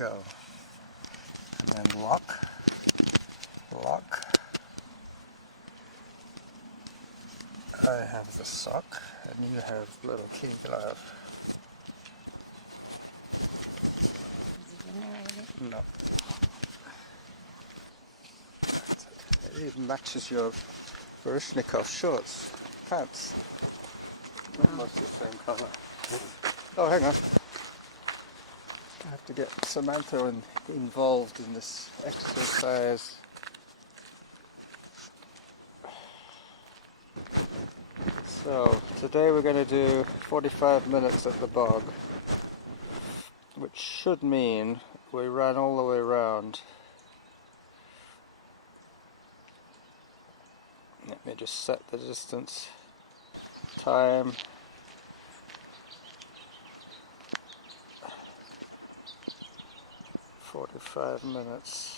go. And then lock, lock. I have the sock and you have little key glove. No. It even matches your Baryshnikov shorts, pants. Almost the same colour. Oh, hang on. I have to get Samantha involved in this exercise. So, today we're going to do 45 minutes at the bog, which should mean we run all the way around. Let me just set the distance, time. "45 minutes.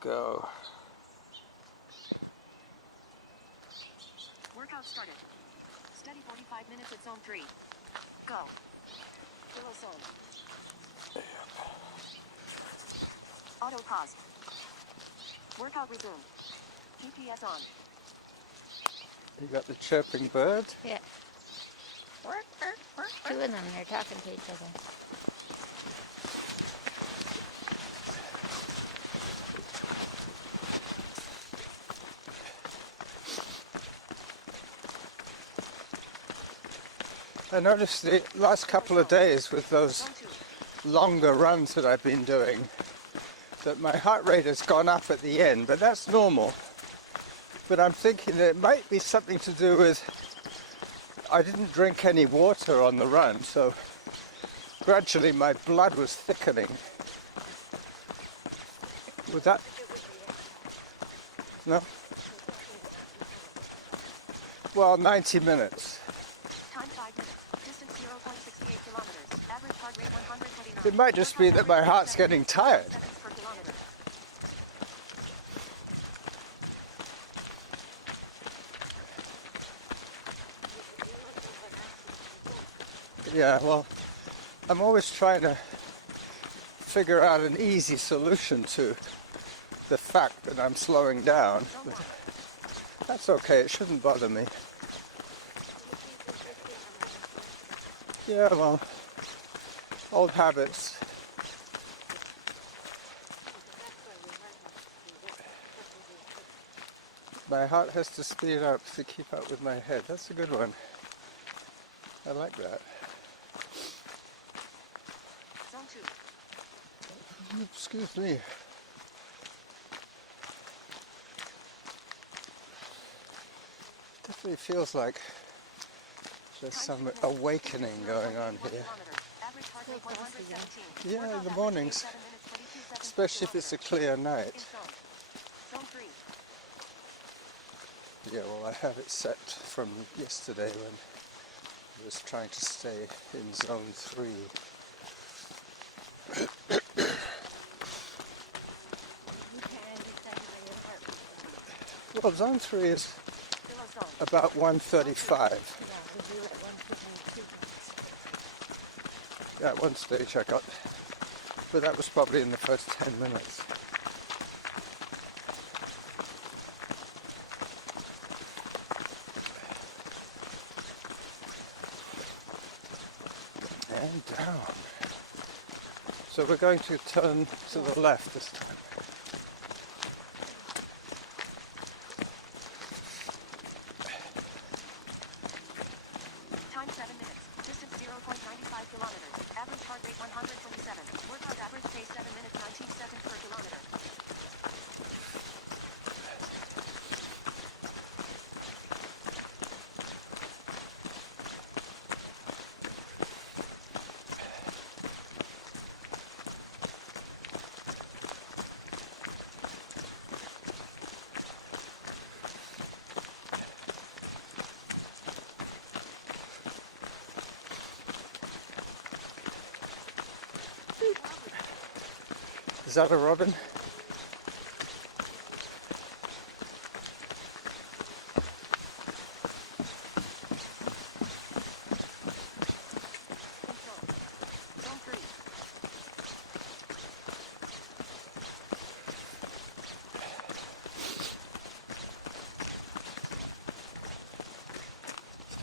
Go. Workout started. Steady 45 minutes at zone 3. Go. Kilo zone. Auto pause. Workout resumed. GPS on. You got the chirping bird? Yeah. Two of them, they're talking to each other. I noticed the last couple of days with those longer runs that I've been doing that my heart rate has gone up at the end, but that's normal. But I'm thinking that it might be something to do with I didn't drink any water on the run, so gradually my blood was thickening. Was that? No? Well, 90 minutes. Time 5 minutes. Distance 0.68 kilometers. Average heart rate 129. It might just be that my heart's getting tired. Seconds per kilometer. Yeah, well, I'm always trying to figure out an easy solution to the fact that I'm slowing down. But that's okay, it shouldn't bother me. Yeah, well, old habits. My heart has to speed up to keep up with my head. That's a good one. I like that. Zone 2. Excuse me. Definitely feels like there's some awakening going on here. Average heart rate 117. Yeah, in the mornings, especially if it's a clear night. Zone 3. Yeah, well, I have it set from yesterday when I was trying to stay in zone 3. Well, zone 3 is about 135. At one stage I got, but that was probably in the first 10 minutes. And down. So we're going to turn to the left this time. Time 7 minutes. Distance 0.95 kilometers. Average heart rate 127. Workout average pace 7 minutes 19 seconds per kilometer. Is that a robin?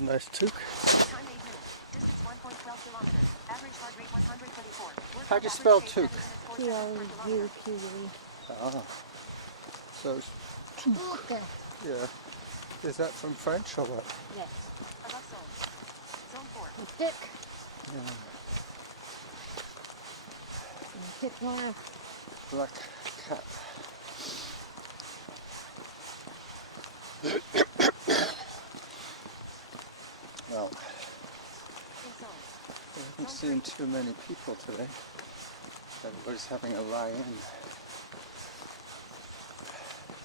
Nice toque. Time 8 minutes. Distance 1.12 kilometers. Average heart rate 124. How do you spell toque? T-O-U-Q-U-E. Ah. So, Okay. yeah. Is that from French or what? Yes. Above zone. Zone 4. And thick. Yeah. And thick more. Black cat. Well, In zone. we haven't seen too many people today. Everybody's having a lie-in.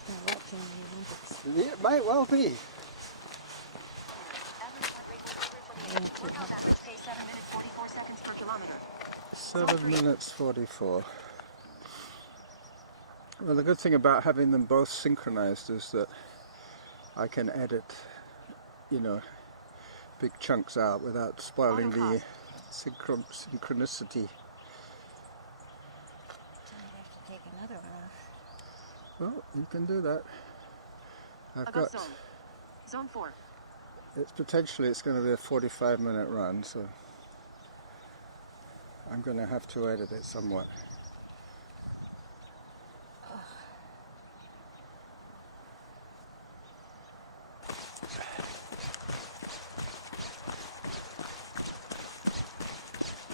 They're watching the Olympics. Yeah, it might well be. Average heart rate 128. Workout average pace 7 minutes 44 seconds per kilometer. 7 minutes 44. Well, the good thing about having them both synchronized is that I can edit, you know, big chunks out without spoiling the synchronicity. I'd have to take another one off. Well, you can do that. I've Above got, zone. Zone 4. it's potentially it's going to be a 45-minute run, so I'm going to have to edit it somewhat.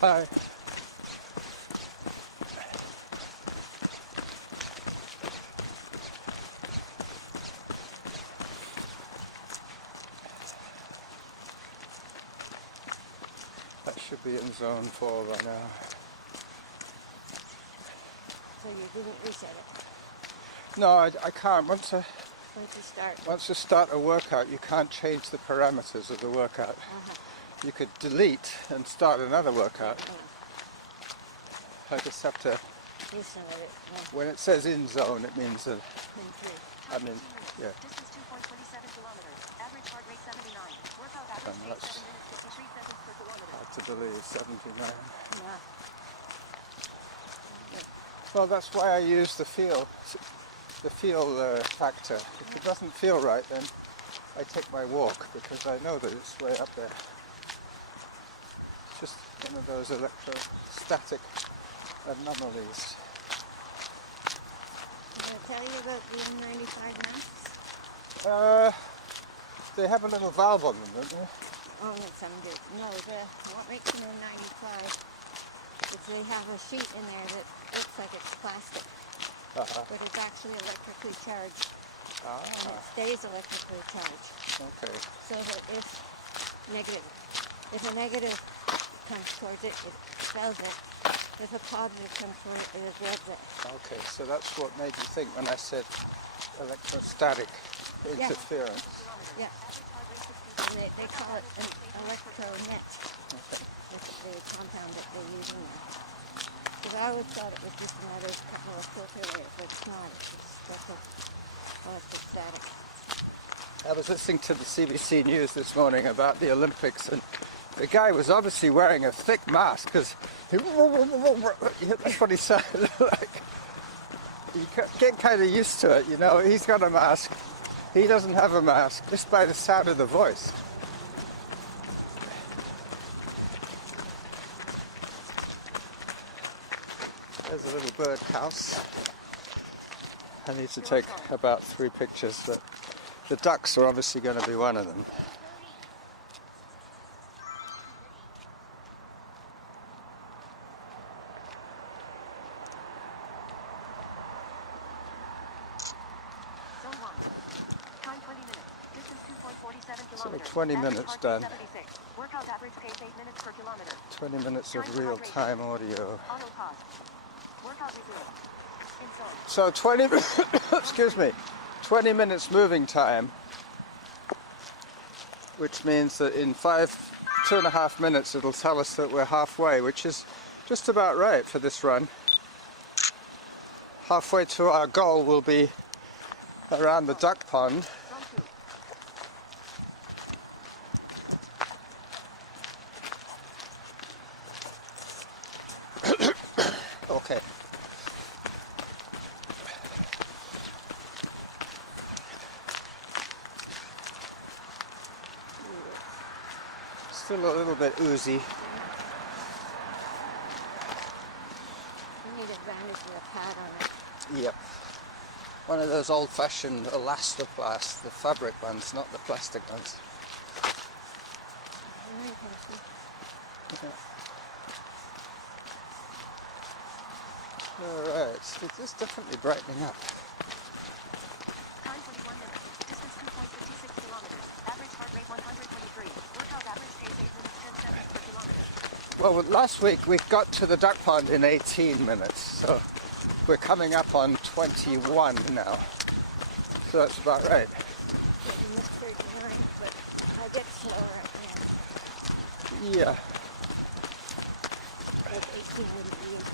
Hi. That should be in zone 4 by now. So you didn't reset it. No, I can't. Once Once you start. you start a workout, you can't change the parameters of the workout. You could delete and start another workout. I just have to, Reset it. when it says in zone, it means that, I Time mean, 18 minutes. yeah. Distance 2.27 kilometers. Average heart rate 79. Workout average And pace that's- 7 minutes 53 seconds per kilometer. Hard to believe, 79. Yeah. Well, that's why I use the feel factor. If it doesn't feel right, then I take my walk because I know that it's way up there. Just one of those electrostatic anomalies. Did I tell you about the N95 masks? They have a little valve on them, don't they? Oh, some do. No, what makes them N95 is they have a sheet in there that looks like it's plastic, but it's actually electrically charged, and it stays electrically charged. Okay. So that if a negative comes towards it, it expels it. If a positive comes towards it, it absorbs it. Okay, so that's what made you think when I said electrostatic interference. Yeah. And they call it an electronet. Okay. It's the compound that they use in there. Because I always thought it was just another couple of filter layers, but it's not. It's just electrostatic. I was listening to the CBC News this morning about the Olympics, and the guy was obviously wearing a thick mask because that's what he sounded like. You get kind of used to it, you know. He's got a mask. He doesn't have a mask, just by the sound of the voice. There's a little bird house. I need to take about 3 pictures, but the ducks are obviously going to be one of them. Zone 1. Time 20 minutes. Distance 2.47 So kilometers. 20 Average minutes heart rate done. 76. Workout average pace 8 minutes per kilometer. 20 minutes of real-time audio. Auto pause. Workout resumed. In zone. So 20, excuse me, 20 minutes moving time, which means that in 2.5 minutes it'll tell us that we're halfway, which is just about right for this run. Halfway to our goal will be around the duck pond. Zone 2. Okay. feel a little bit oozy. You need advantage of the pad on it. Yep. One of those old-fashioned elastoplast, the fabric ones, not the plastic ones. Very healthy. Alright, it is definitely brightening up. Time 21 minutes. Distance 2.56 kilometers. Average heart rate 123. Workout average pace 8 minutes 10 seconds per kilometer. Well, last week we got to the duck pond in 18 minutes, so we're coming up on 21 now. So that's about right. Yeah, you missed 39, but I'll get slower at the end. Yeah. Like 18 wouldn't be 18.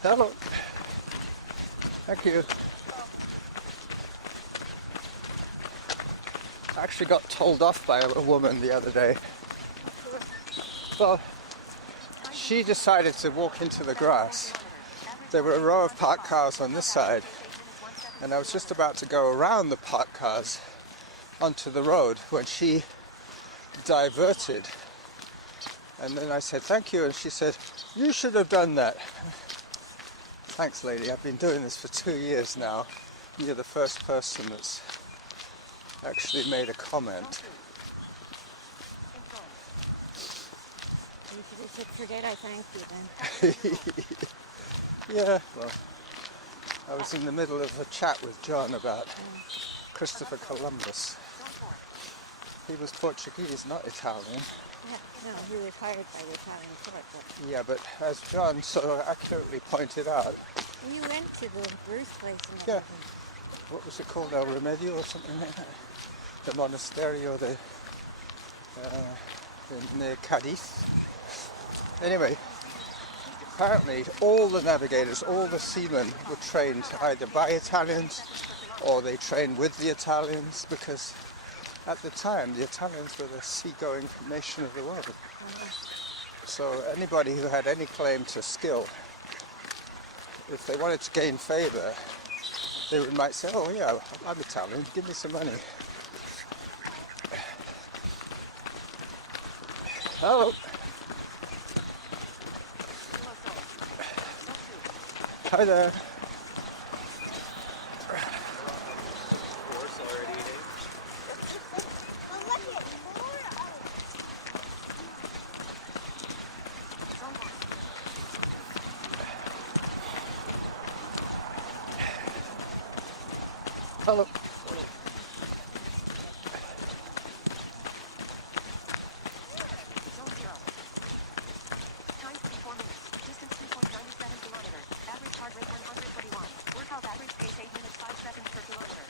Hello. Thank you. I actually got told off by a woman the other day. Well, she decided to walk into the grass. There were a row of parked cars on this side, and I was just about to go around the parked cars onto the road when she diverted. And then I said, thank you, and she said, you should have done that. Thanks, lady. I've been doing this for 2 years now. You're the first person that's actually made a comment. You should have said, forget I thanked you then. Yeah, well, I was in the middle of a chat with John about Christopher Columbus. He was Portuguese, not Italian. Yeah, no, he was hired by the Italian court. But Yeah, but as John so accurately pointed out, you went to the birthplace and Yeah. everything. what was it called, El Remedio or something like that? The monasterio near Cadiz. Anyway, apparently all the navigators, all the seamen were trained either by Italians or they trained with the Italians, because at the time the Italians were the seagoing nation of the world. So anybody who had any claim to skill, if they wanted to gain favour, they might say, oh yeah, I'm Italian, give me some money. Hello. Hi there. Hello. Zone 0. Time 24 minutes. Distance 2.97 kilometers. Average heart rate 121. Workout average pace 8 minutes 5 seconds per kilometer.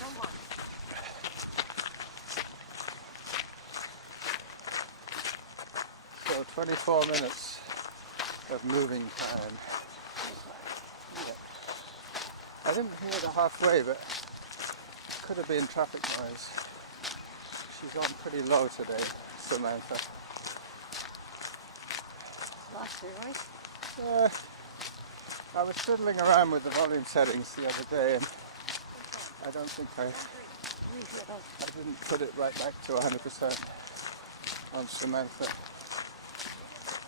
Zone 1. So 24 minutes of moving time. Yeah. I didn't hear the halfway, but it could have been traffic noise. She's on pretty low today, Samantha. Lost your voice? I was fiddling around with the volume settings the other day, and I don't think I didn't put it right back to 100% on Samantha.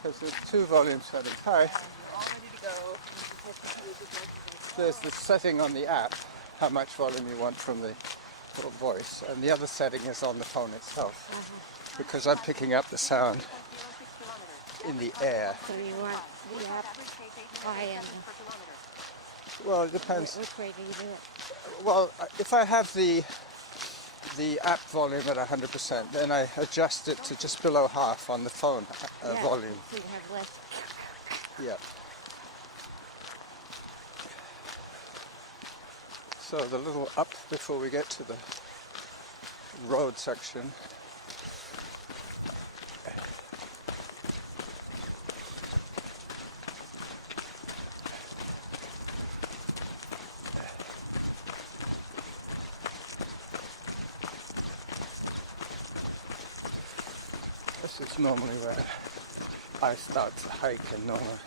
Because there's two volume settings. Hi. There's the setting on the app, how much volume you want from the little voice, and the other setting is on the phone itself, because I'm picking up the sound in the air. So you want the app high and Well, it depends. which way do you do it? Well, if I have the app volume at 100%, then I adjust it to just below half on the phone Yeah, volume. so you have less. Yeah. So the little up before we get to the road section. This is normally where I start to hike and Norma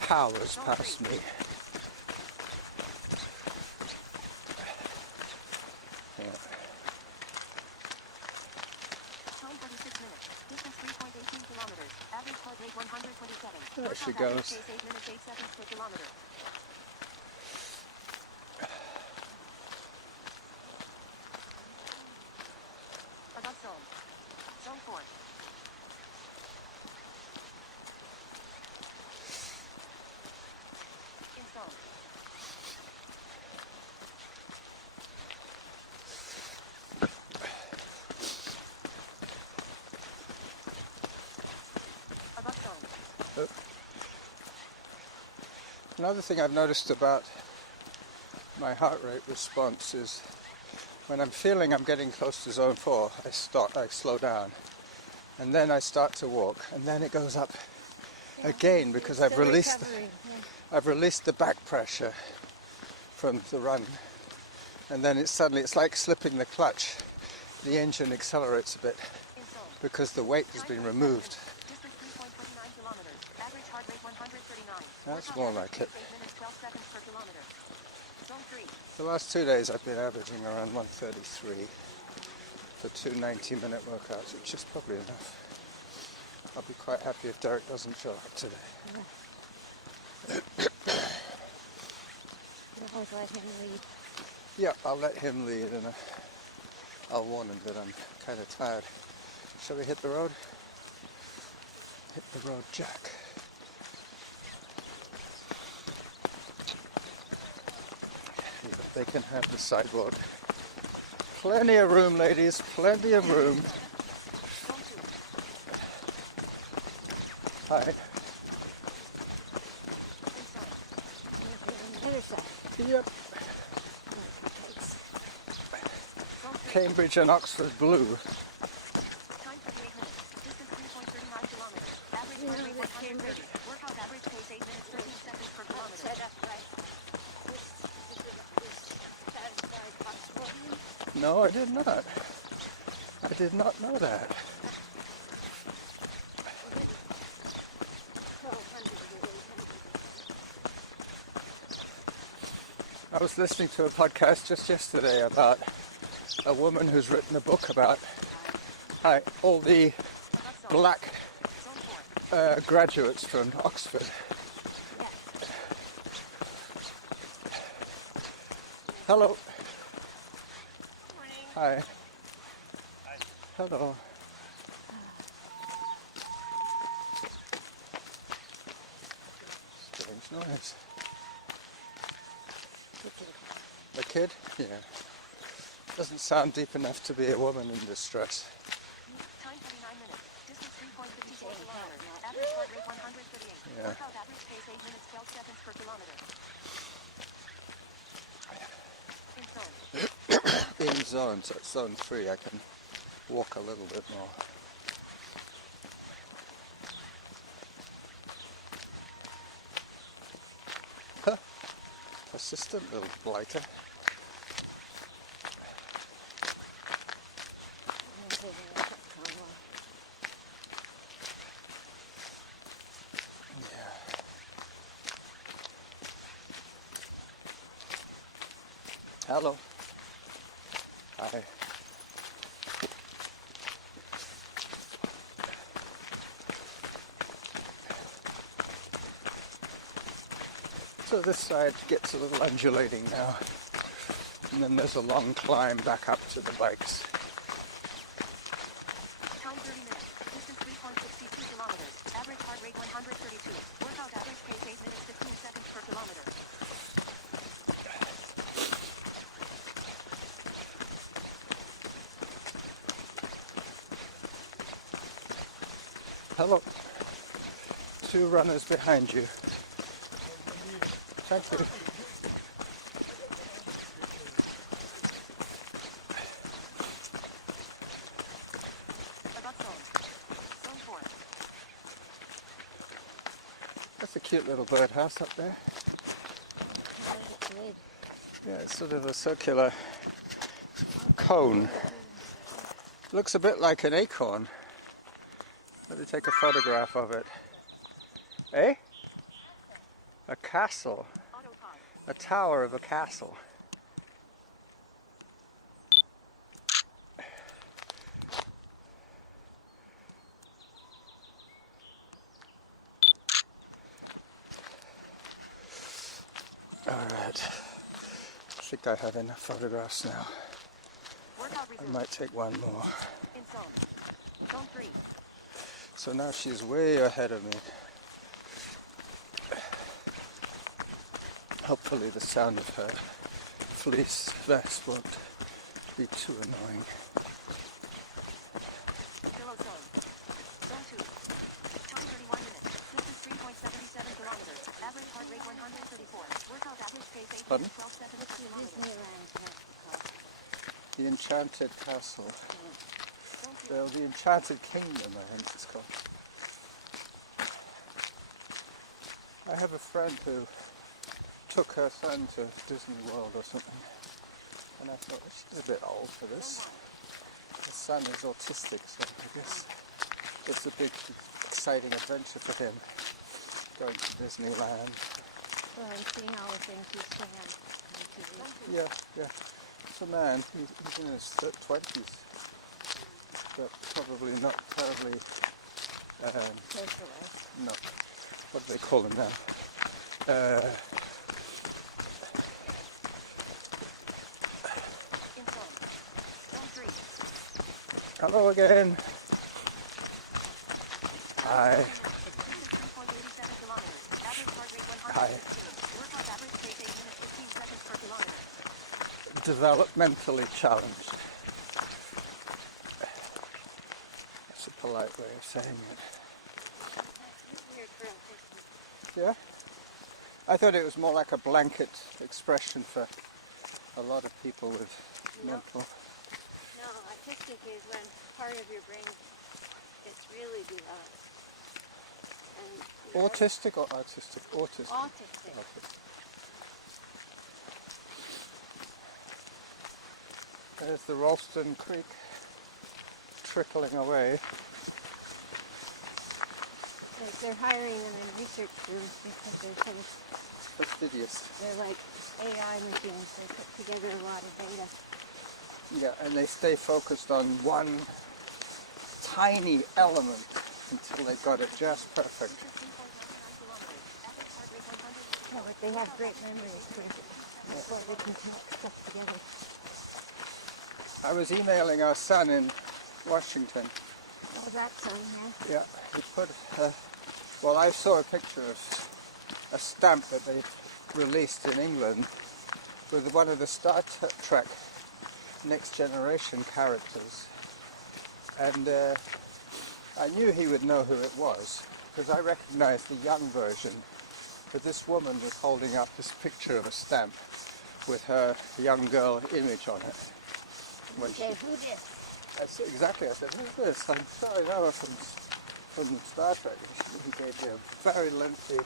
powers past me. Yeah. Time 46 minutes. Distance 3.18 kilometers. Average heart rate 127. There she Workout goes. average pace 8 minutes 8 seconds per kilometer. Above zone. Zone 4. In zone. Above zone. Another thing I've noticed about my heart rate response is when I'm feeling I'm getting close to zone 4, I slow down, and then I start to walk, and then it goes up again because I've released the back pressure from the run, and then it's like slipping the clutch. The engine accelerates a bit In zone. because the weight has been removed. Distance 3.29 kilometers. Average heart rate 139. That's Workout more average like it. pace 8 minutes 12 seconds per kilometer. Zone 3. The last 2 days I've been averaging around 133 for 2 90-minute workouts, which is probably enough. I'll be quite happy if Derek doesn't show up today. You always let him lead. Yeah, I'll let him lead, and I'll warn him that I'm kind of tired. Shall we hit the road? Hit the road, Jack. Yeah, they can have the sidewalk. Plenty of room, ladies. Plenty of room. Zone 2. Hi. In zone. On the other side. Yep. Zone 3. Cambridge and Oxford blue. Time 38 minutes. Distance 3.39 kilometers. Average heart rate 130. Workout average pace 8 minutes 13 seconds per kilometer. Set up right. This satisfied Oxford. No, I did not. I did not know that. 1,200 I was listening to a podcast just yesterday about a woman who's written a book about all the Above zone. black Zone 4. graduates from Oxford. Yes. Hello. Good morning. Hi. Hello. Strange noise. A kid? Yeah. Doesn't sound deep enough to be a woman in distress. Time 29 minutes. Distance 3.54 kilometers. Average heart rate 138. Yeah. Workout average pace 8 minutes 12 seconds per kilometer. In zone. In zone, so it's zone 3, I can walk a little bit more. Huh. Persistent little blighter. Yeah. Hello. Hi. So this side gets a little undulating now, and then there's a long climb back up to the bikes. Time 30 minutes. Distance 3.62 kilometers. Average heart rate 132. Workout average pace 8 minutes 15 seconds per kilometer. Hello. 2 runners behind you. Thank you. Above zone. Zone 4. That's a cute little birdhouse up there. Good. Yeah, it's sort of a circular cone. Looks a bit like an acorn. Let me take a photograph of it. Eh? A castle. A tower of a castle. Alright. I think I have enough photographs now. I might take one more. In zone. Zone 3. So now she's way ahead of me. Hopefully the sound of her fleece vest won't be too annoying. Below zone. Zone 2. Time 31 minutes. Distance 3.77 kilometers. Average heart rate 134. Workout average pace 8 Pardon? minutes 12 seconds per kilometer. Disneyland, Mexico. The Enchanted Castle. Zone 3. Well, the Enchanted Kingdom, I think it's called. I have a friend who took her son to Disney World or something, and I thought, well, she's a bit old for this. His son is autistic, so I guess it's a big, exciting adventure for him, going to Disneyland. Well, and seeing all the things you see on TV. Yeah. It's a man, he's in his 20s, but probably not terribly, Socialized. no, what do they call him now? In zone. Zone 3. Hello again. Hi. Distance 3.87 kilometers. Average heart rate 115. Workout average pace 8 minutes 15 seconds per kilometer. Developmentally challenged. That's a polite way of saying it. Weird for a picnic. Yeah? I thought it was more like a blanket expression for a lot of people with mental... No, autistic is when part of your brain gets really developed. And Autistic or artistic? Autistic. autistic. Okay. There's the Ralston Creek trickling away. Like they're hiring them in research rooms because they're so, Fastidious. they're like AI machines. They put together a lot of data. Yeah, and they stay focused on one tiny element until they got it just perfect. Yeah, but they have great memories before they can put stuff together. I was emailing our son in Washington. Oh, that's so, yeah. Yeah, he put, well, I saw a picture of a stamp that they released in England with one of the Star Trek Next Generation characters. And I knew he would know who it was, because I recognized the young version. But this woman was holding up this picture of a stamp with her young girl image on it. When Okay, who did? I said, exactly, I said, who's this? I'm sorry, no, from Star Trek. He gave me a very lengthy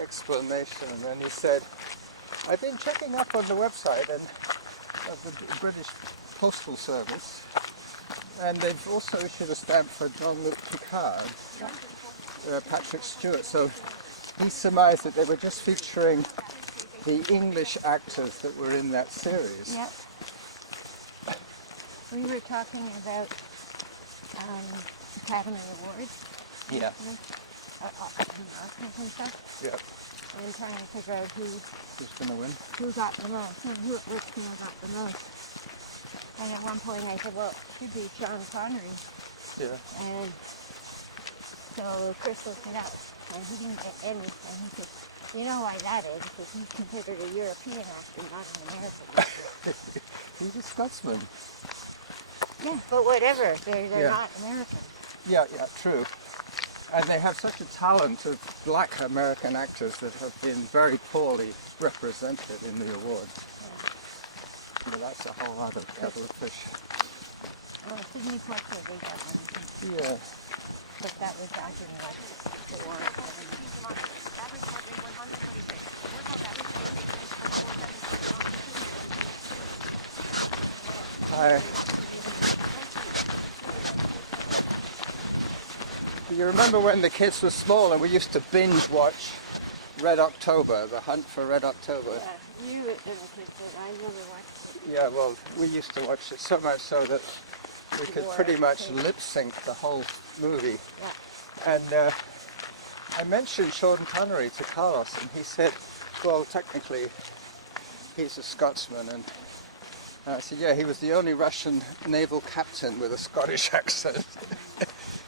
explanation, and then he said, I've been checking up on the website of the British Postal Service, and they've also issued a stamp for Jean-Luc Picard, Patrick Stewart, so he surmised that they were just featuring the English actors that were in that series. Yep. We were talking about Academy Awards. Yeah. Oscars and stuff. Yeah. And trying to figure out Who's going to win? who got the most, and which one got the most. And at one point I said, well, it should be Sean Connery. Yeah. And so Chris looked it up, and he didn't get any. And he said, you know why that is? Because he's considered a European actor, not an American actor. He's a Scotsman. Yeah, but whatever. They're Yeah. not American. Yeah, true. And they have such a talent of black American actors that have been very poorly represented in the awards. Yeah. Well, that's a whole other kettle of fish. Well, Sydney Poitier, they got one, I think. Yeah. But that was back in like 4 or 7. Hi. You remember when the kids were small and we used to binge watch Red October, the hunt for Red October? Yeah, you little kids did. I never watched it. Yeah, well, we used to watch it so much so that we could pretty much lip sync the whole movie. Yeah. And I mentioned Sean Connery to Carlos, and he said, well, technically, he's a Scotsman. And I said, yeah, he was the only Russian naval captain with a Scottish accent,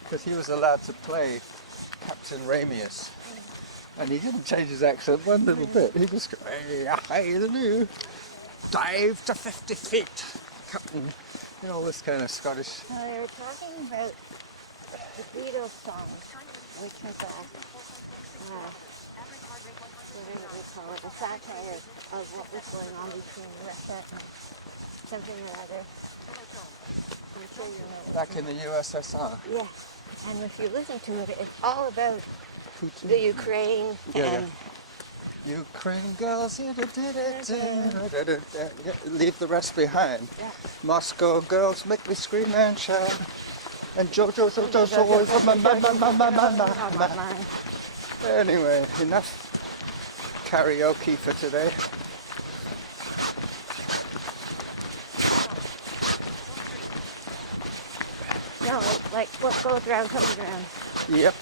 because he was allowed to play Captain Ramius. And he didn't change his accent one little bit. He just go, hey, hello, dive to 50 feet, Captain. You know, all this kind of Scottish. Now they were talking about the Beatles song, which was whatever they call it, a satire of what was going on between Russia and something or other. I'm sure you know. Back in the USSR. Yeah, and if you listen to it, it's all about Putin. the Ukraine and Ukraine girls, leave the rest behind. Yeah. Moscow girls make me scream and shout. And Jojo. Anyway, enough karaoke for today. no, like what goes around comes around. Yep.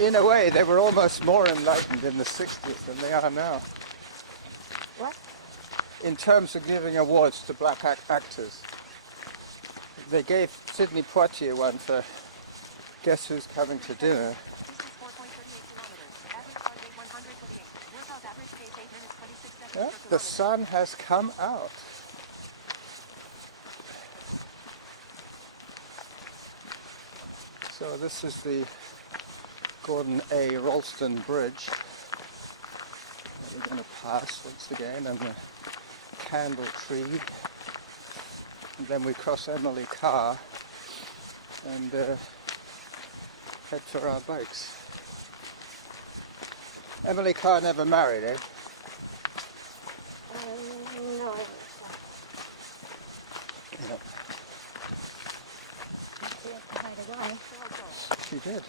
In a way, they were almost more enlightened in the 60s than they are now. What? In terms of giving awards to black actors. They gave Sidney Poitier one for Guess Who's Coming to Dinner. Yeah, the sun has come out. So this is the Gordon A. Ralston Bridge that we're going to pass once again, and the Candle Tree. And then we cross Emily Carr and head for our bikes. Emily Carr never married, eh? No. Yeah. She did.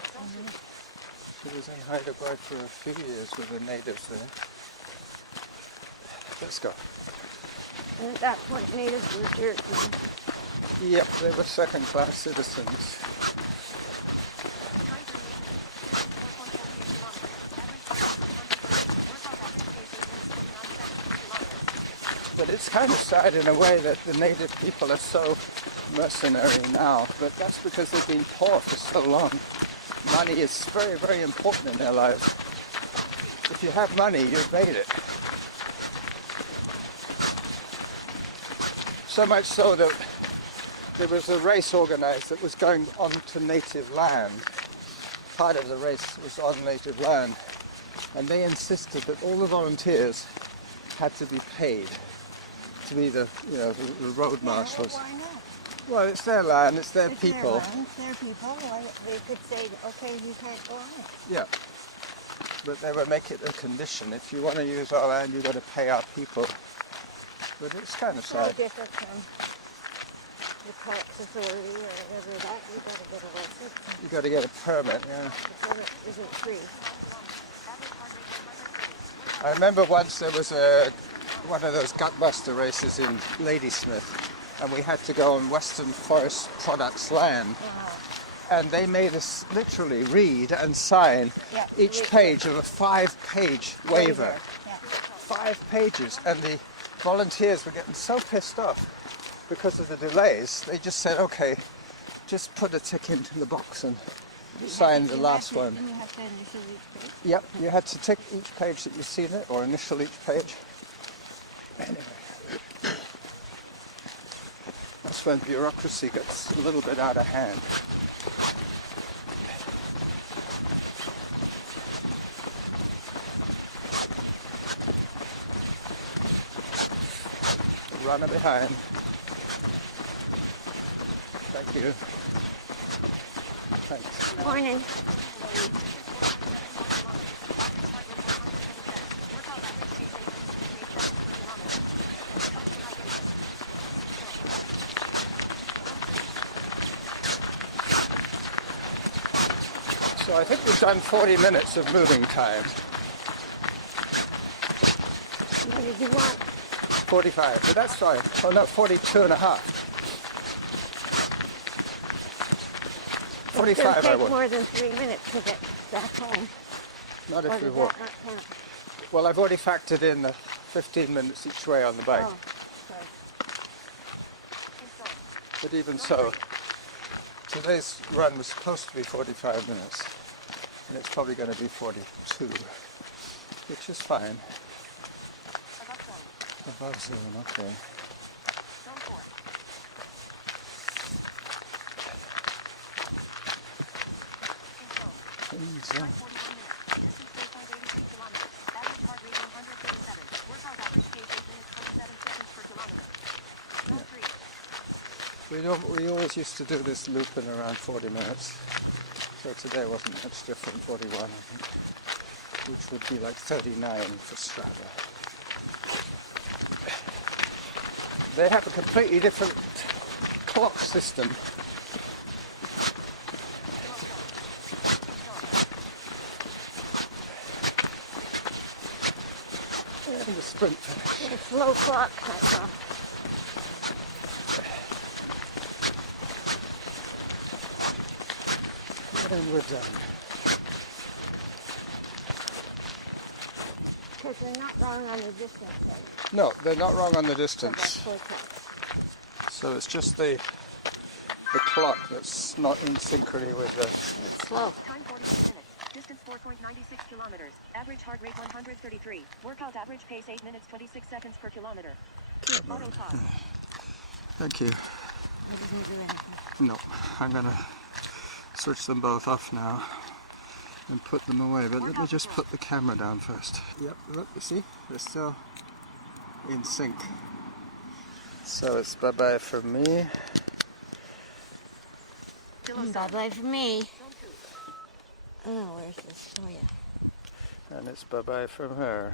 She was in Haida Gwaii for a few years with the natives there. Let's go. And at that point, natives were jerks. Yep, they were second-class citizens. But it's kind of sad in a way that the native people are so mercenary now, but that's because they've been poor for so long. Money is very, very important in their lives. If you have money, you've made it. So much so that there was a race organized that was going onto native land. Part of the race was on native land. And they insisted that all the volunteers had to be paid to be the road marshals. Why not? Well, it's their land, it's their It's people. Their land, it's their people. Why, they could say, okay, you can't go on it. Yeah. But they would make it a condition. If you want to use our land, you've got to pay our people. But it's kind of It's no sad. different from the parks authority or whatever that. You got to get a license. You got to get a permit, yeah. Because it isn't free. I remember once there was one of those gutbuster races in Ladysmith, and we had to go on Western Forest Products land. And they made us literally read and sign each page of a 5-page waiver. Yeah. 5 pages. And the volunteers were getting so pissed off because of the delays. They just said, okay, just put a tick into the box and sign the last one. You have to initial each page. Yep, you had to tick each page that you've seen it, or initial each page. Anyway. That's when bureaucracy gets a little bit out of hand. Runner behind. Thank you. Thanks. Morning. So I think we've done 40 minutes of moving time. What did you want? 45, but that's fine. Oh no, 42 and a half. 45 It's going to I take want. more than 3 minutes to get back home. Not Or if we does walk. that not count? Well, I've already factored in the 15 minutes each way on the bike. Oh, sorry. But even so, today's run was supposed to be 45 minutes. And it's probably going to be 42, which is fine. Above zone, okay. Zone 4. In zone. 41 minutes. Distance 3.83 kilometers. Average heart rate 137. Workout average pace 8 minutes 27 seconds per kilometer. Zone 3. We always used to do this loop in around 40 minutes. So today wasn't much different, 41 I think. Which would be like 39 for Strava. They have a completely different clock system. And the sprint finish. It's low clock, that's all. And we're done. Because they're not wrong on the distance, right? No, they're not wrong on the So that's distance. 4 clocks. So it's just the clock that's not in synchrony with the... It's slow. Time 42 minutes. Distance 4.96 kilometers. Average heart rate 133. Workout average pace 8 minutes 26 seconds per kilometer. Auto pause. Thank you. You didn't do anything. No, I'm going to switch them both off now and put them away. But let me just put the camera down first. Yep, look, you see? They're still in sync. So it's bye-bye from me. Bye-bye for me. Zone 2. Oh, where's this? Oh, yeah. And it's bye-bye from her.